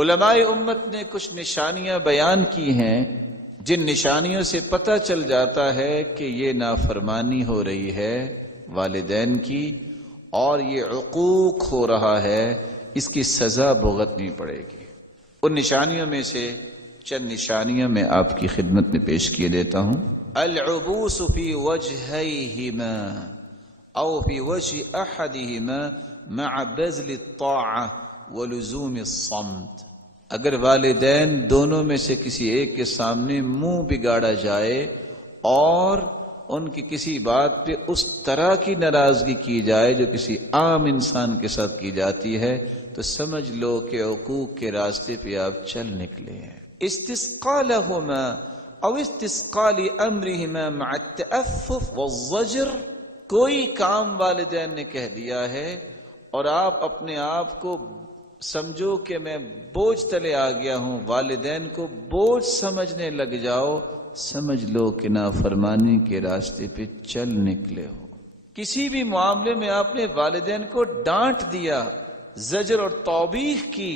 علماء امت نے کچھ نشانیاں بیان کی ہیں جن نشانیوں سے پتہ چل جاتا ہے کہ یہ نافرمانی ہو رہی ہے والدین کی اور یہ عقوق ہو رہا ہے، اس کی سزا بھگتنی پڑے گی۔ ان نشانیوں میں سے چند نشانیاں میں آپ کی خدمت میں پیش کیے دیتا ہوں۔ العبوس فی وجہیہما او فی وجہ احدہما مع بذل الطاعہ ولزوم الصمت۔ اگر والدین دونوں میں سے کسی ایک کے سامنے منہ بگاڑا جائے اور ان کی کسی بات پہ اس طرح کی ناراضگی کی جائے جو کسی عام انسان کے ساتھ کی جاتی ہے، تو سمجھ لو کہ عقوق کے راستے پہ آپ چل نکلے ہیں۔ استسقاء لہما او استسقاء لامرہما مع التأفف والزجر، کوئی کام والدین نے کہہ دیا ہے اور آپ اپنے آپ کو سمجھو کہ میں بوجھ تلے آ گیا ہوں، والدین کو بوجھ سمجھنے لگ جاؤ، سمجھ لو کہ نافرمانی کے راستے پہ چل نکلے ہو۔ کسی بھی معاملے میں آپ نے والدین کو ڈانٹ دیا، زجر اور توبیخ کی،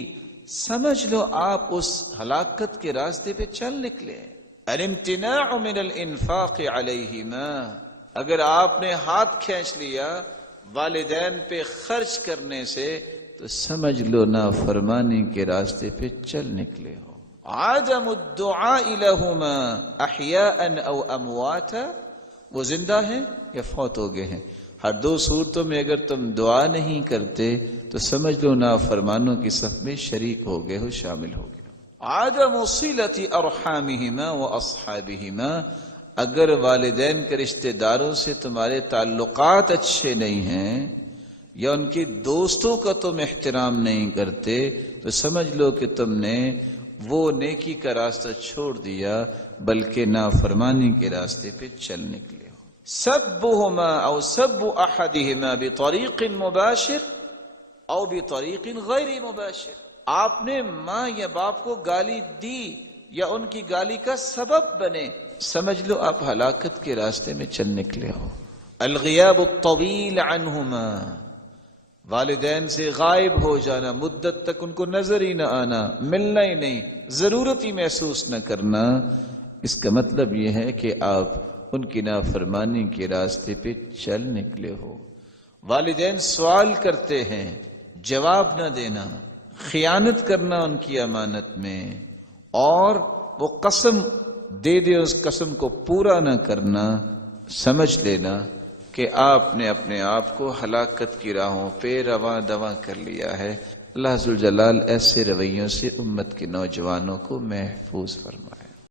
سمجھ لو آپ اس ہلاکت کے راستے پہ چل نکلے۔ الامتناع من الانفاق علیہما، اگر آپ نے ہاتھ کھینچ لیا والدین پہ خرچ کرنے سے تو سمجھ لو نافرمانی کے راستے پہ چل نکلے ہو۔ عدم الدعاء لہما احیاء او امواتا، وہ زندہ ہیں یا فوت ہو گئے ہیں، ہر دو صورتوں میں اگر تم دعا نہیں کرتے تو سمجھ لو نافرمانوں کی صف میں شریک ہو گئے ہو، شامل ہو گئے ہو۔ عدم صلۃ ارحامہما واصحابہما، اگر والدین کے رشتہ داروں سے تمہارے تعلقات اچھے نہیں ہیں یا ان کے دوستوں کا تم احترام نہیں کرتے تو سمجھ لو کہ تم نے وہ نیکی کا راستہ چھوڑ دیا بلکہ نافرمانی کے راستے پہ چل نکلے ہو۔ سبہما او سب احدہما بطریق مباشر او بطریق غیر مباشر، آپ نے ماں یا باپ کو گالی دی یا ان کی گالی کا سبب بنے، سمجھ لو آپ ہلاکت کے راستے میں چل نکلے ہو۔ الغیاب الطویل عنہما، والدین سے غائب ہو جانا، مدت تک ان کو نظر ہی نہ آنا، ملنا ہی نہیں، ضرورت ہی محسوس نہ کرنا، اس کا مطلب یہ ہے کہ آپ ان کی نافرمانی کے راستے پہ چل نکلے ہو۔ والدین سوال کرتے ہیں، جواب نہ دینا، خیانت کرنا ان کی امانت میں، اور وہ قسم دے دے اس قسم کو پورا نہ کرنا، سمجھ لینا کہ آپ نے اپنے آپ کو ہلاکت کی راہوں پہ رواں دواں کر لیا ہے۔ اللہ ذوالجلال ایسے رویوں سے امت کے نوجوانوں کو محفوظ فرمائے۔